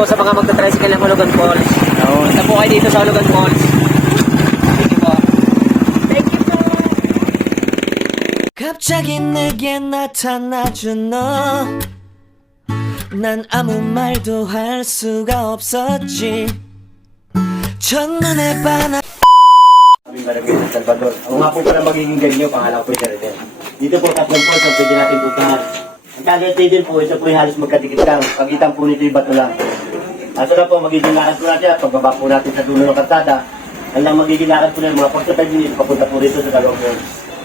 po sa mga magta-tricycle ng Hulugan Falls. Punta po kayo dito sa Hulugan Falls. Thank you po. Thank you po. 갑자기 내게 나타나준 너. 난 아무 말도 할 수가 없었지. 첫눈에 반한 Aming barangay ng Salvador. Ako nga po pala magiging ganyo, pangalan ko siya rin. Dito po, tatlong po, so pwede natin puntahan. Ang kagati din po, ito po yung halos magkadikit lang. Pagitan po nito yung bato lang. Aso na po, magiging lakad po natin at pagbaba po natin sa dulo ng kartada. Ang lang magiging lakad po na mga 45 minutes, papunta po rito sa dalawang yun.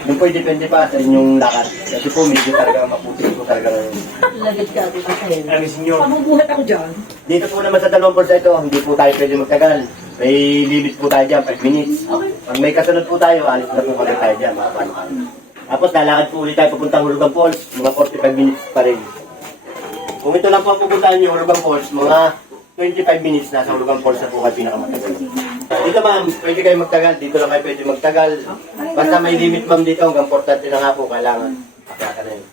Yung po, depende pa sa inyong lakad. Kasi po, medyo talaga maputi po talaga ngayon. Lagad ka ito kasi. Amis nyo. Mabubuhat ako dyan. Dito po naman sa dalawang pulsa ito, hindi po tayo pwede magtagal. May limit po tayo dyan, 5 minutes. Pag may kasunod po tayo, alis na po kami tayo dyan, mga paano. Tapos lalakad po ulit tayo papuntang Hulugan Falls, mga 45 minutes pa rin. Kung ito lang po ang pupuntahan nyo, Hulugan Falls, mga 25 minutes na sa Hulugan Falls na po kayo pinakamatagal. Dito ma'am, pwede kayo magtagal, dito lang kayo pwede magtagal. Basta may limit ma'am dito, hanggang 40 na nga po kailangan. Akaka na yun.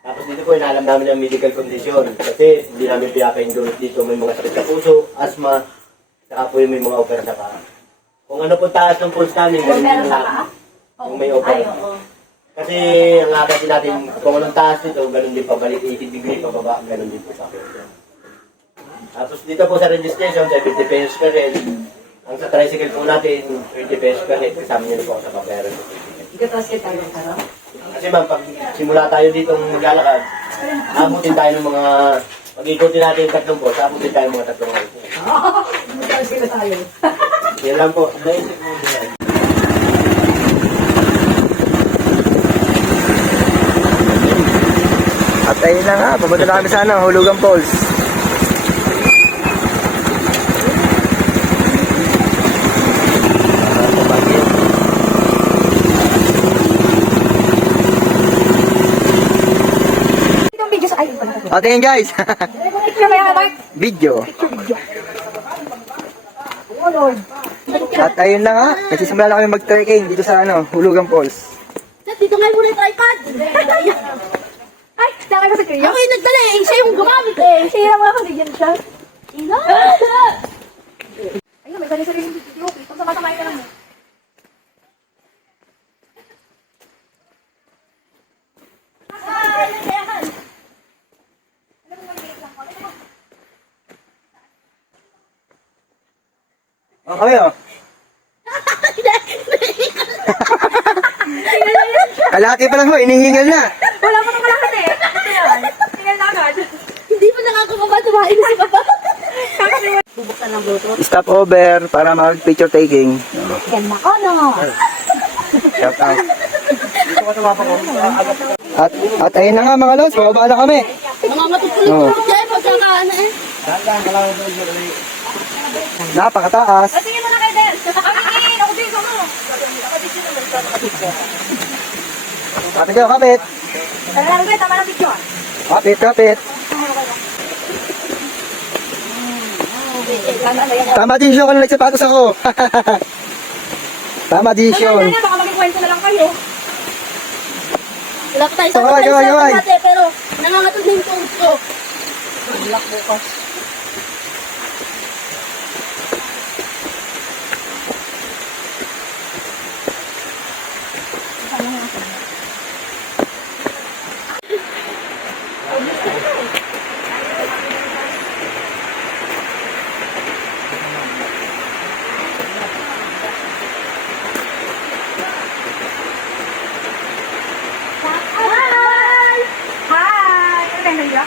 Tapos dito po, inaalam namin ang medical condition. Kasi hindi namin pinaka-endorse dito, may mga sakit sa puso, asthma, saka po yung may mga opera sa paa. Kung ano po taas ng pulse namin, ganun din lahat. Kung may opera. Kasi ang akati natin, kung anong taas nito, ganun din pabalik, 80 degree pababa, ganun din po sa akin. Tapos dito po sa registration, 70 pesos per head. Ang sa tricycle po natin, 20 pesos per head. Kasama nyo na po sa paperan. Ikatasket tayo ka no? Kasi ma'am, pag simula tayo dito maglalakad, abutin tayo ng mga, pag-ikutin natin yung tatlong po, abutin tayo ng mga tatlong oras. Ikatasket tayo. Yan lang po. At ayun na nga, papunta na kami sa Hulugan Falls. Itong video sa ayaw pa na. O, tingin guys. Picture ba yan, Mark? Video. Oh, Lord. At ayun na nga, nagsisimula na kami mag-trekking dito sa Hulugan Falls. Dito nga muna yung tripod. Ay, nakay ko sa Kuya. Ako yung nagdala eh. Siya yung gumamit eh. Siya yung mga kanigyan siya. Ina! Ayun, may ganyan sarili yung video. Pag samasamahin ka lang mo. O, kami o. Kalahati pa lang ho, inihingal na. Wala pa naman lahat eh. Tingnan na agad. Hindi pa nakakababa. Tumahin na si Papa. Bubuksan ng Bluetooth. Stop over para mag-picture taking. Yan na ko no. Shout out. At ayun na nga mga lods, bababa na kami. Mga matutulog dyan. Pagkakaano eh. Napakataas. Tingin mo na kayo din. Ako din. Kapit kayo, kapit. Talagang kayo. Tama na picture. Kapit, kapit. Tama desisyon ko na nagsapatos ako. Tama desisyon. Baka magkikwento na lang kayo. Wala pa tayo. Kaway, kaway, kaway. Pero nangangatod na yung tuhod ko. Lock bukas. Hi! Hi! Ano tayo nalila?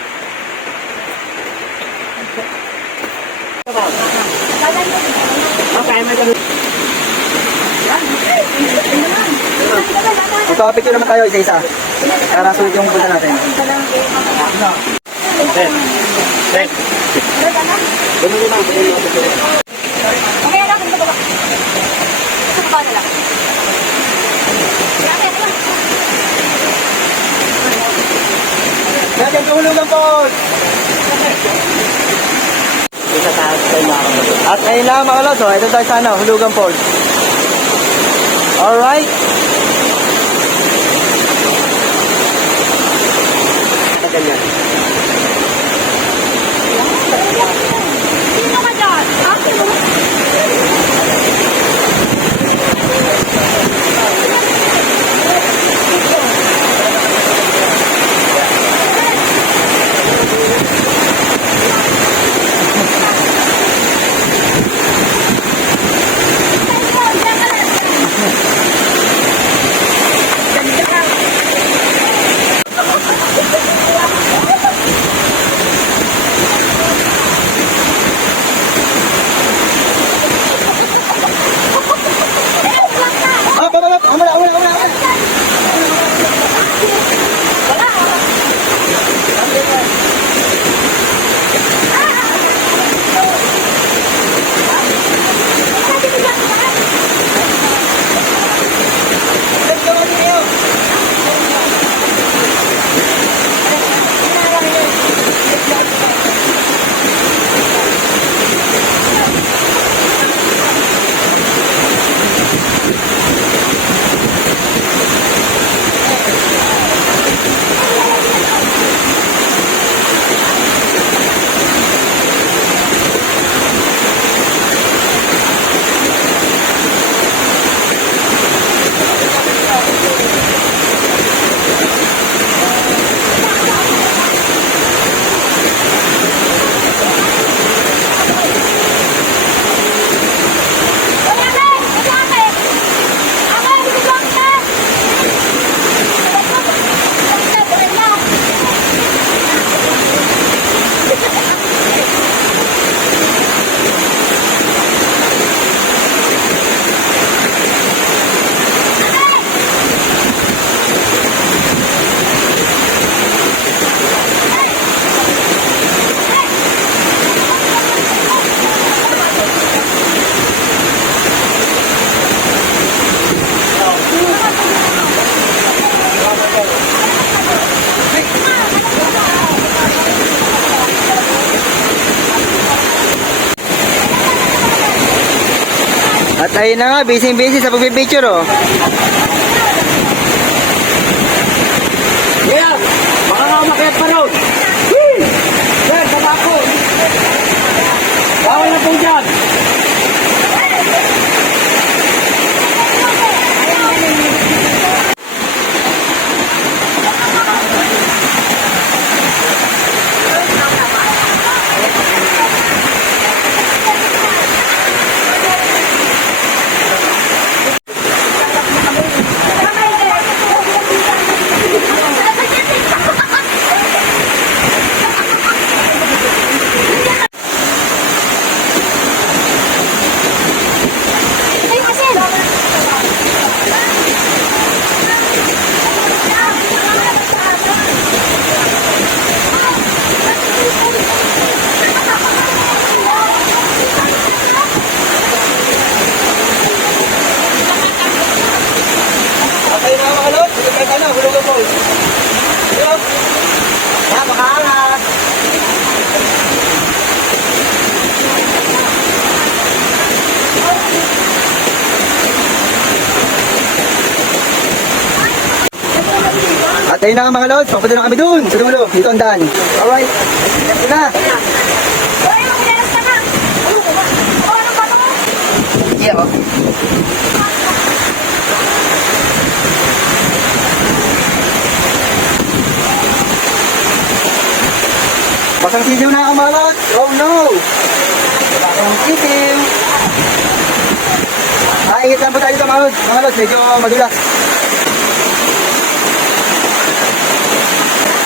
Magpapapicture naman tayo isa-isa. Para sulit yung punta natin. Okay na lang, kung baba. Sa baba na lang. Natin Hulugan Falls! At ayun na mga lods, ito tayo sana, Hulugan Falls. Alright. Ganyan. ayun na nga, busy sa pagpipicture oh. Yeah! Baka nga umakyat pa ron! Sir, baba po! Bawal na po dyan! Ay, asin! Okay na mga kalot, sige ka na, hulog ang balls. Hulog. Makaangat. At ayun na nga mga lods, papunta na kami dun, sa dulo, dito ang daan. Alright, ito na. Uy, makilalas ka na! Oh, ano ba ito? Yeah, oh. Pasang sisiw na ako mga lods. Oh no! Pasang sisiw. Ingit lang po tayo dito mga lods, medyo madulas.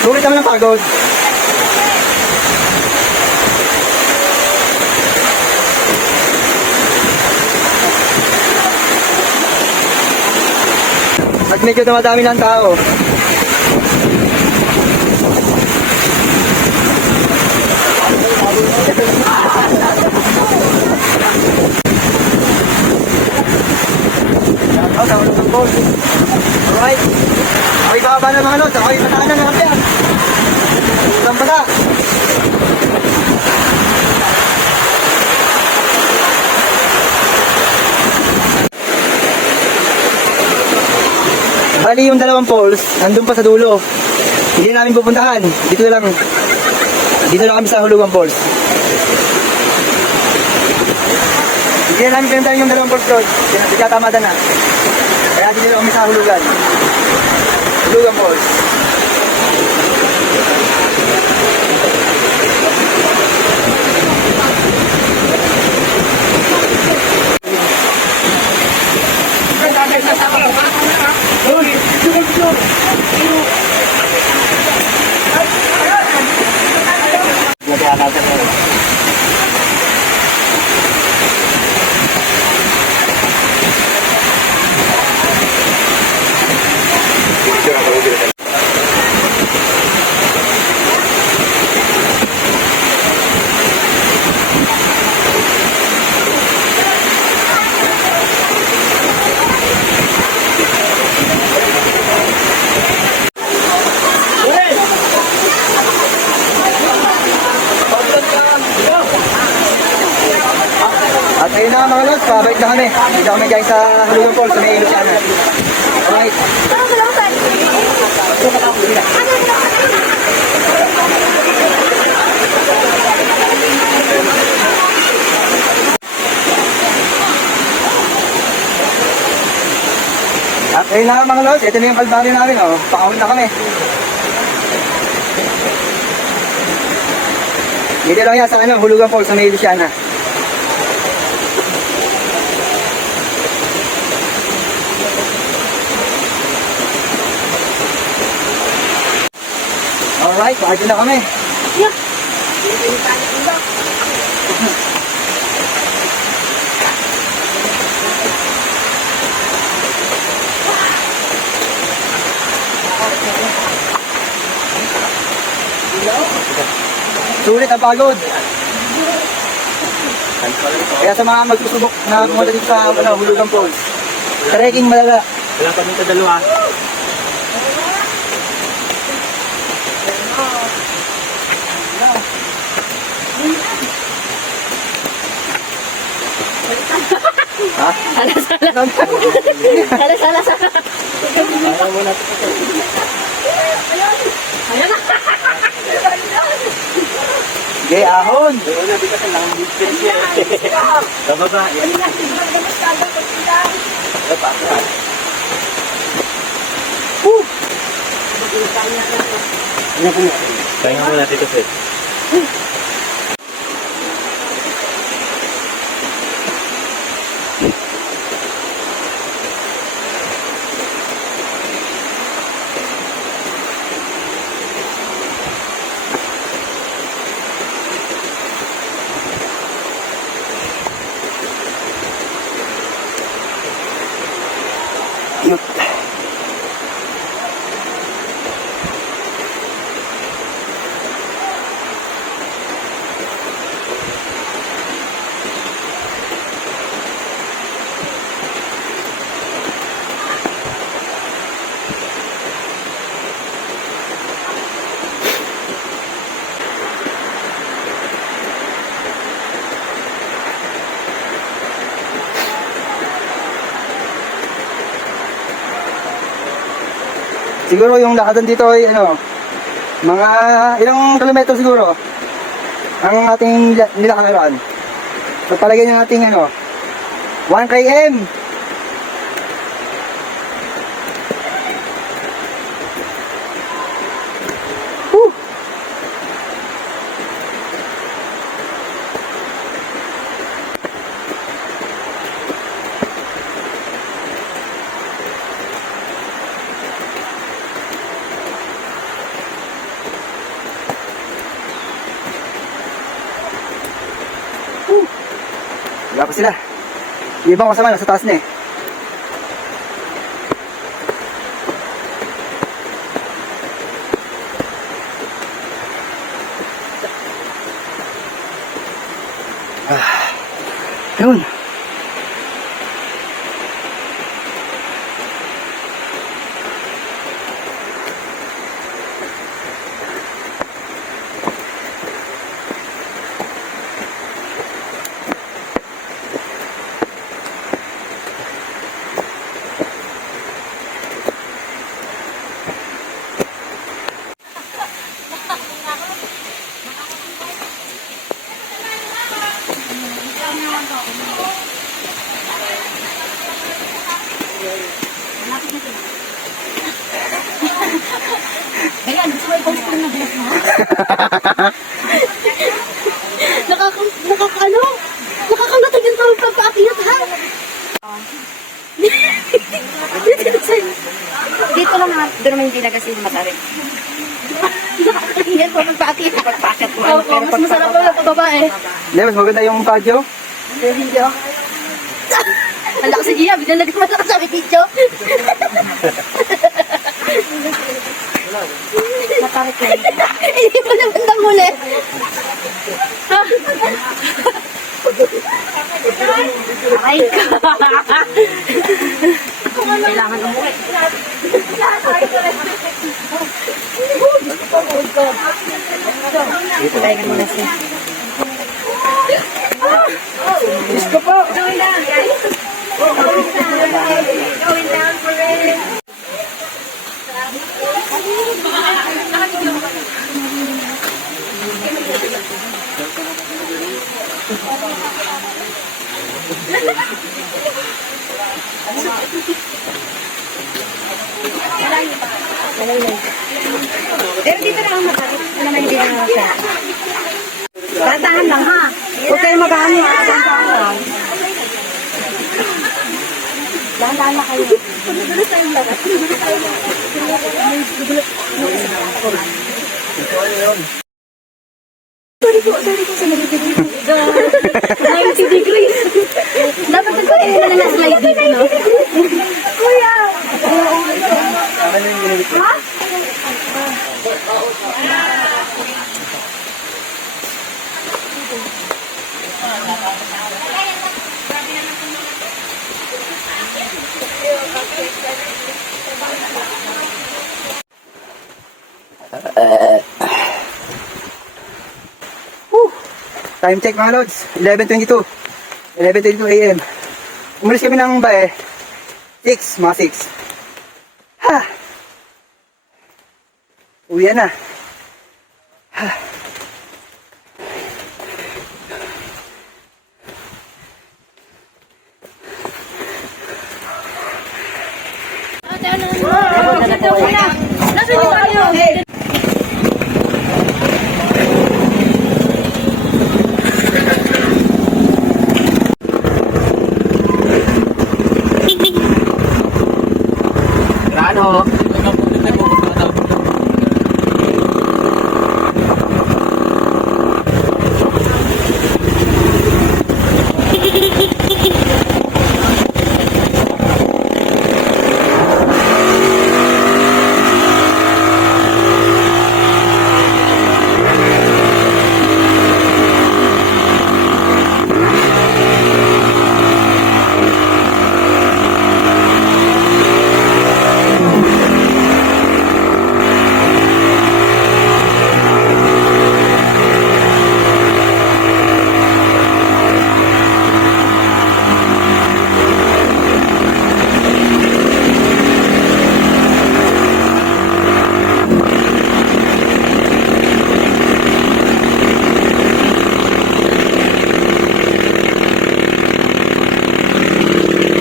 Sulit naman ang pagod. At medyo dumadami ng tao. Alright. Okay, baba na mga lods. Okay, pataan na natin yan. Isang bata. Bali yung dalawang poles, nandun pa sa dulo. Hindi namin pupuntahan. Dito lang kami sa Hulugan Falls. Hindi na namin pinuntahan yung dalawang poles doon. Tinatamada na. Kaya dito lang kami sa Hulugan. Hulugan Falls. At ayun na mga lods, pabalik na kami. Dito kami guys sa Hulugan Falls, sa may Luciana. Alright. Parang dalawang saan. At ayun na mga lods, ito na yung kalbaryo namin. Oh. Pakahon na kami. Dito lang yan sa Hulugan Falls, sa may Luciana. Alright, party na kami. Yeah. Sulit ang pagod. Kaya sa mga magsusubok na pumunta dito sa Hulugan Falls, trekking malala. Wala kami sa dalawa. Ha? Sala. Parang muna. Ayan na. Gay, ahon. Doon na, bigat lang. Kababa. Yan. Kaya nga muna dito, Seth. Yut. Siguro yung lakadan dito ay ano, mga ilang kilometro siguro ang ating nilakaran. So palagyan nyo natin ano, 1 km. Whew. Wala pa sila. Yung ibang kasama nasa taas na eh. Yun. Ayan, gusto mo i-post ko na vlog mo? Nakakangatag yung tawag pagpaakyat, ha? Dito lang ha, doon naman hindi nagasin masarap. Yan po, magpaakyat. Pagpaakyat po. Oo, mas masarap pa lang pababa eh. Hindi, mas maganda yung patio. Video. Ang lakas si Gia, bigyan lagi malakas sa video. Matarik na yun. Hindi pa naman na muli. Ay ka. Kailangan umuwi. Tayo ka muna siya. Gusto po. Pero dito na ang matarik. Ano naman hindi na siya. Tatahan lang ha. Huwag kayo mag-ano ha. Tatahan lang. Dahan-dahan na kayo. Sorry po sa nagiging 90 degrees. Dapat nagpatuloy na lang slide dito, no? Kuya! Ha? Time check mga lods, 11:22 a.m. Umalis kami ng bae. 6, mga 6. Ha! Uwi na. Ha! Nasaan yung tayo? Ano?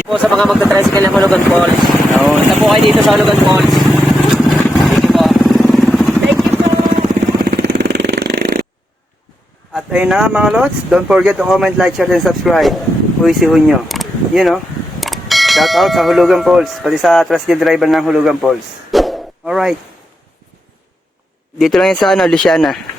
Po sa mga magta-tricycle ng Hulugan Falls. Punta po kayo dito sa Hulugan Falls. Thank you po. At ayun na mga lods, don't forget to comment, like, share, and subscribe. Uy si Hunyo. You know, shout out sa Hulugan Falls, pati sa trusted driver ng Hulugan Falls. Alright. Dito lang yan sa Luciana.